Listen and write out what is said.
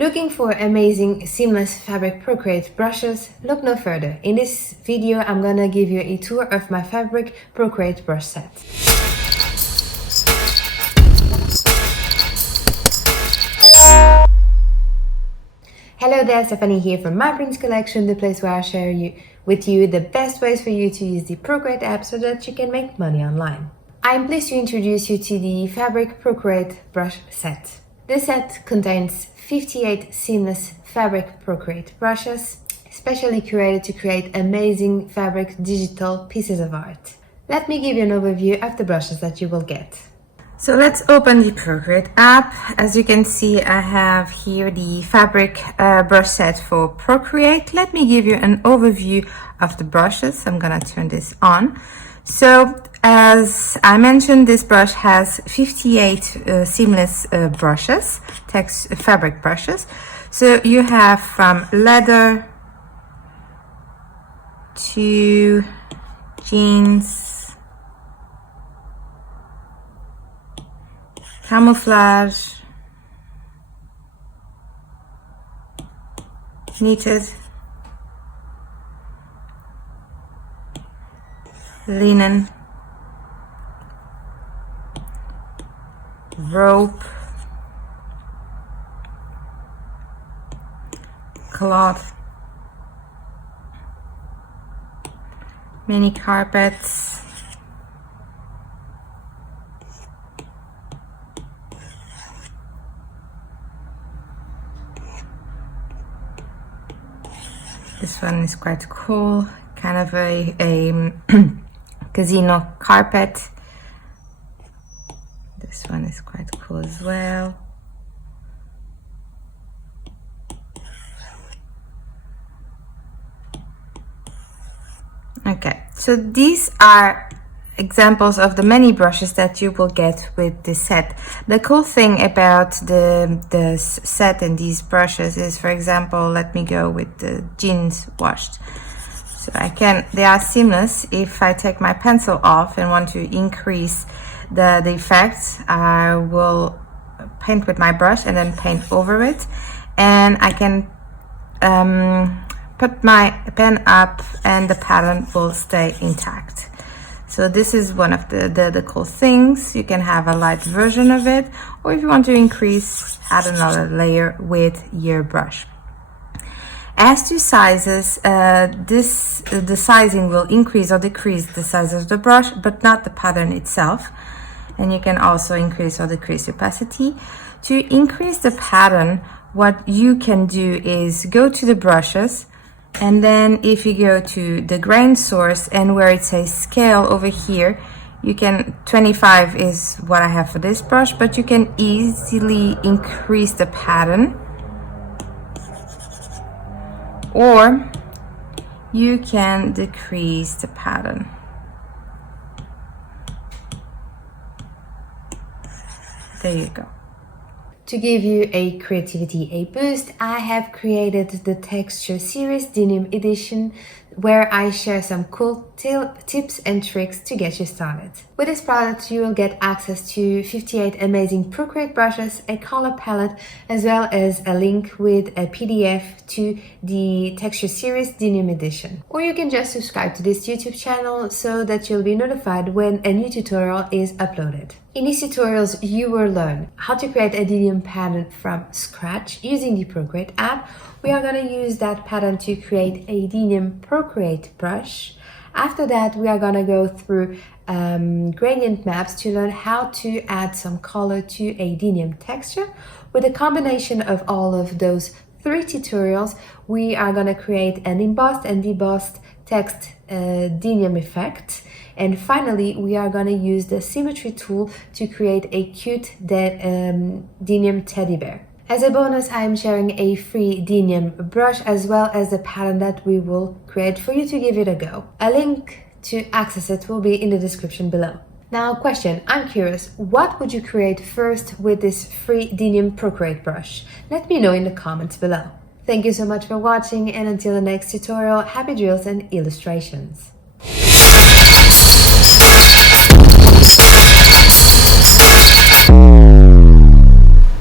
Looking for amazing seamless fabric Procreate brushes? Look no further. In this video, I'm gonna give you a tour of my fabric Procreate brush set. Hello there, Stephanie here from My Prints Collection, the place where I share with you the best ways for you to use the Procreate app so that you can make money online. I'm pleased to introduce you to the fabric Procreate brush set. This set contains 58 seamless fabric Procreate brushes, specially curated to create amazing fabric digital pieces of art. Let me give you an overview of the brushes that you will get. So let's open the Procreate app. As you can see, I have here the fabric brush set for Procreate. Let me give you an overview of the brushes. I'm gonna turn this on. So as I mentioned, this brush has 58 seamless brushes, fabric brushes. So you have from leather to jeans, camouflage, knitted, linen, rope, cloth, mini carpets, this one is quite cool, kind of a casino carpet. This one is quite cool as well. Okay, so these are examples of the many brushes that you will get with this set. The cool thing about the set and these brushes is, for example, let me go with the jeans washed. So they are seamless. If I take my pencil off and want to increase the effect, I will paint with my brush and then paint over it. And I can put my pen up and the pattern will stay intact. So this is one of the cool things. You can have a light version of it, or if you want to increase, add another layer with your brush. As to sizes, the sizing will increase or decrease the size of the brush, but not the pattern itself. And you can also increase or decrease opacity. To increase the pattern, what you can do is go to the brushes, and then if you go to the grain source and where it says scale over here, you can, 25 is what I have for this brush, but you can easily increase the pattern, or you can decrease the pattern. There you go. To give you a creativity a boost, I have created the Texture Series Denim Edition, where I share some cool tips and tricks to get you started. With this product, you will get access to 58 amazing Procreate brushes, a color palette, as well as a link with a PDF to the Texture Series Denim Edition. Or you can just subscribe to this YouTube channel so that you'll be notified when a new tutorial is uploaded. In these tutorials, you will learn how to create a denim pattern from scratch using the Procreate app. We are going to use that pattern to create a denim Procreate brush. After that, we are going to go through gradient maps to learn how to add some color to a denim texture. With a combination of all of those 3 tutorials, we are going to create an embossed and debossed text denim effect. And finally, we are going to use the symmetry tool to create a cute denim teddy bear. As a bonus, I am sharing a free denim brush as well as the pattern that we will create for you to give it a go. A link to access it will be in the description below. Now, question, I'm curious, what would you create first with this free denim Procreate brush? Let me know in the comments below. Thank you so much for watching, and until the next tutorial, happy drills and illustrations.